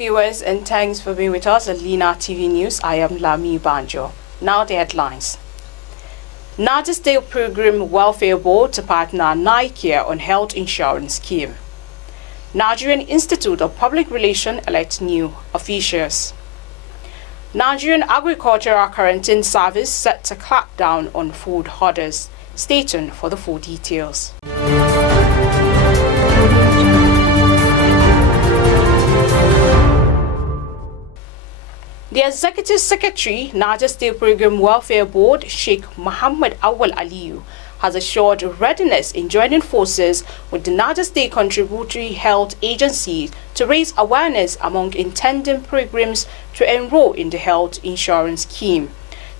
viewers, and thanks for being with us at Lina TV News. I am Lami Banjo. Now the headlines. Niger State Pilgrim Welfare Board to partner NiCARE on health insurance scheme. Nigerian Institute of Public Relations elects new officials. Nigerian Agricultural Quarantine Service set to crack down on food hoarders. Stay tuned for the full details. The Executive Secretary, Niger State Pilgrim Welfare Board, Sheikh Muhammad Awal Aliyu, has assured readiness in joining forces with the Niger State Contributory Health Agency to raise awareness among intending pilgrims to enroll in the health insurance scheme.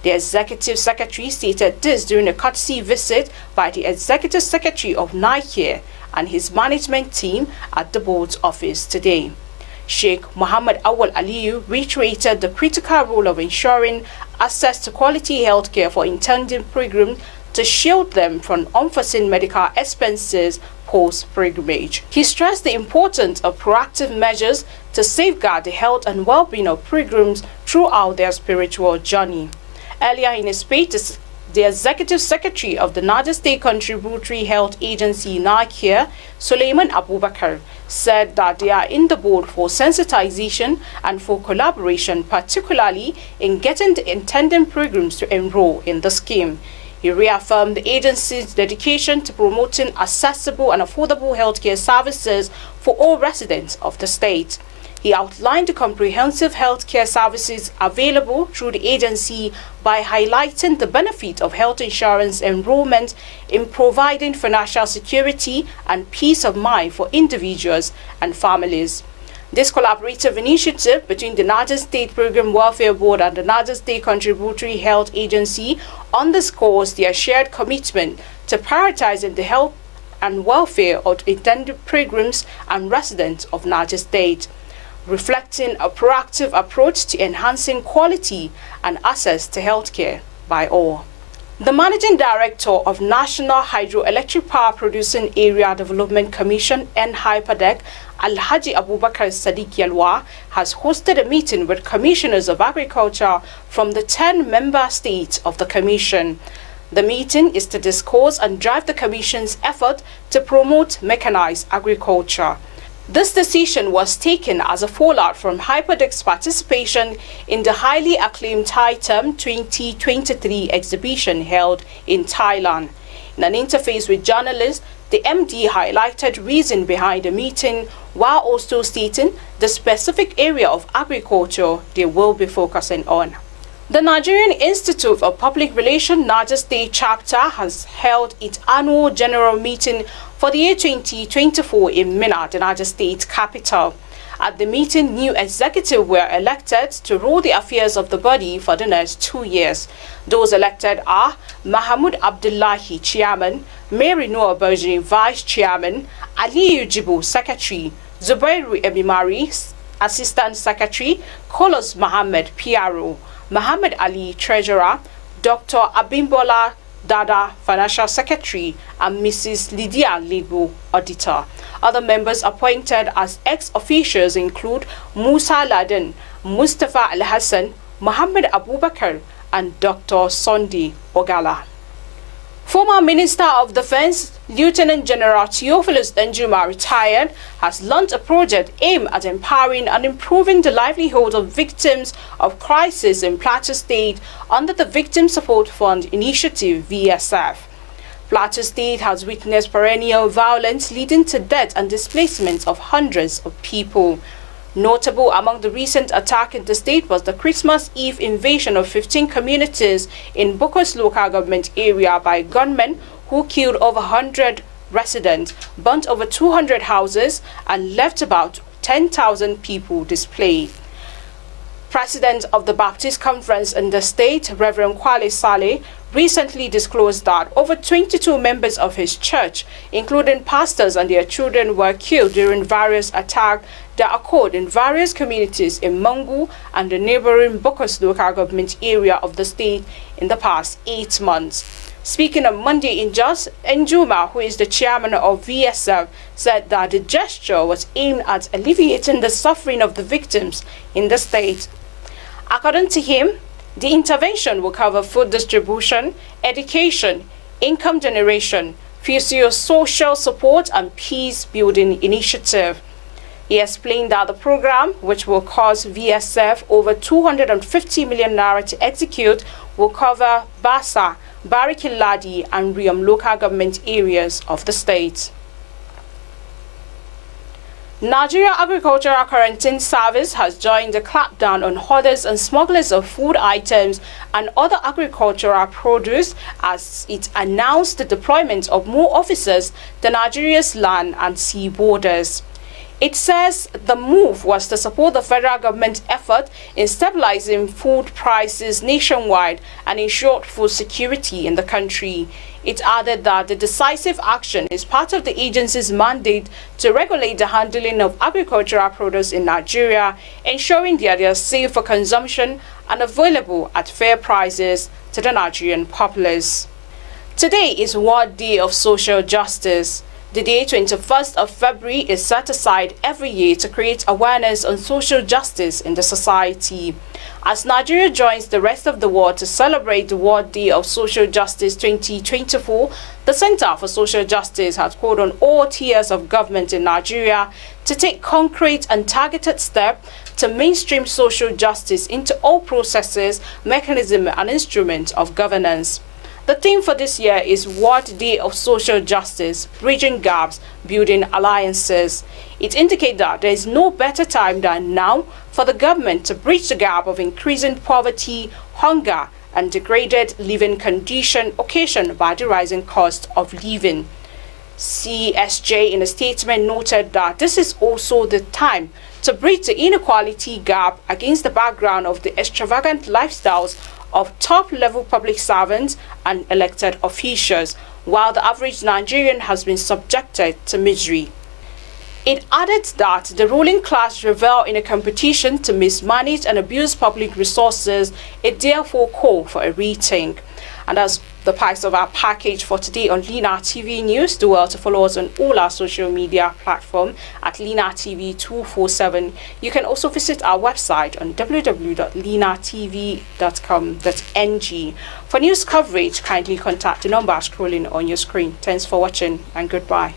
The Executive Secretary stated this during a courtesy visit by the Executive Secretary of NICARE and his management team at the board's office today. Sheikh Muhammad Awal Aliyu reiterated the critical role of ensuring access to quality health care for intending pilgrims to shield them from unforeseen medical expenses post-pilgrimage. He stressed the importance of proactive measures to safeguard the health and well-being of pilgrims throughout their spiritual journey. Earlier in a speech, the Executive Secretary of the Niger State Contributory Health Agency, NICARE, Suleiman Abubakar, said that they are in the board for sensitization and for collaboration, particularly in getting the intending pilgrims to enroll in the scheme. He reaffirmed the agency's dedication to promoting accessible and affordable healthcare services for all residents of the state. He outlined the comprehensive healthcare services available through the agency by highlighting the benefit of health insurance enrollment in providing financial security and peace of mind for individuals and families. This collaborative initiative between the Niger State Pilgrim Welfare Board and the Niger State Contributory Health Agency underscores their shared commitment to prioritizing the health and welfare of intended pilgrims and residents of Niger State, reflecting a proactive approach to enhancing quality and access to healthcare by all. The Managing Director of National Hydroelectric Power Producing Area Development Commission (NHIPADEC), Alhaji Abubakar Sadiq Yalwa, has hosted a meeting with commissioners of agriculture from the 10 member states of the commission. The meeting is to discuss and drive the commission's effort to promote mechanized agriculture. This decision was taken as a fallout from HIPADEC's participation in the highly acclaimed Thai-Term 2023 exhibition held in Thailand. In an interface with journalists, the MD highlighted reason behind the meeting while also stating the specific area of agriculture they will be focusing on. The Nigerian Institute of Public Relations Niger State Chapter has held its annual general meeting for the year 2024 in Minna, the Niger State capital. At the meeting, new executives were elected to rule the affairs of the body for the next 2 years. Those elected are Mahmoud Abdullahi, Chairman; Mary Noah Berger, Vice Chairman; Ali Ujibu, Secretary; Zubairu Ebimari, Assistant Secretary; Kolos Mohammed, PRO; Muhammad Ali, Treasurer; Dr. Abimbola Dada, Financial Secretary, and Mrs. Lydia Ligo, Auditor. Other members appointed as ex-officials include Musa Laden, Mustafa Al-Hassan, Muhammad Abubakar, and Dr. Sondi Ogala. Former Minister of Defense, Lieutenant General Theophilus Danjuma, retired, has launched a project aimed at empowering and improving the livelihood of victims of crisis in Plateau State under the Victim Support Fund Initiative (VSF). Plateau State has witnessed perennial violence leading to death and displacement of hundreds of people. Notable among the recent attack in the state was the Christmas Eve invasion of 15 communities in Bokos local government area by gunmen who killed over 100 residents, burnt over 200 houses, and left about 10,000 people displaced. President of the Baptist Conference in the state, Reverend Kwale Saleh, recently disclosed that over 22 members of his church, including pastors and their children, were killed during various attacks that occurred in various communities in Mangu and the neighboring Bokos local government area of the state in the past 8 months. Speaking on Monday in Jos, Njuma, who is the chairman of VSF, said that the gesture was aimed at alleviating the suffering of the victims in the state. According to him, the intervention will cover food distribution, education, income generation, social support, and peace-building initiative. He explained that the program, which will cost VSF over 250 million naira to execute, will cover Basa, Barikiladi, and Riam local government areas of the state. Nigeria Agricultural Quarantine Service has joined the clampdown on hoarders and smugglers of food items and other agricultural produce as it announced the deployment of more officers to Nigeria's land and sea borders. It says the move was to support the federal government's effort in stabilizing food prices nationwide and ensure food security in the country. It added that the decisive action is part of the agency's mandate to regulate the handling of agricultural produce in Nigeria, ensuring that they are safe for consumption and available at fair prices to the Nigerian populace. Today is World Day of Social Justice. The day 21st of February is set aside every year to create awareness on social justice in the society. As Nigeria joins the rest of the world to celebrate the World Day of Social Justice 2024, the Center for Social Justice has called on all tiers of government in Nigeria to take concrete and targeted steps to mainstream social justice into all processes, mechanisms, and instruments of governance. The theme for this year is World Day of Social Justice, Bridging Gaps, Building Alliances. It indicates that there is no better time than now for the government to bridge the gap of increasing poverty, hunger, and degraded living condition occasioned by the rising cost of living. CSJ in a statement noted that this is also the time to bridge the inequality gap against the background of the extravagant lifestyles of top-level public servants and elected officials, while the average Nigerian has been subjected to misery. It added that the ruling class revel in a competition to mismanage and abuse public resources. It therefore called for a rethink. And that's the price of our package for today on Lina TV News. Do well to follow us on all our social media platforms at Lina TV 247. You can also visit our website on www.linatv.com.ng. For news coverage, kindly contact the number scrolling on your screen. Thanks for watching and goodbye.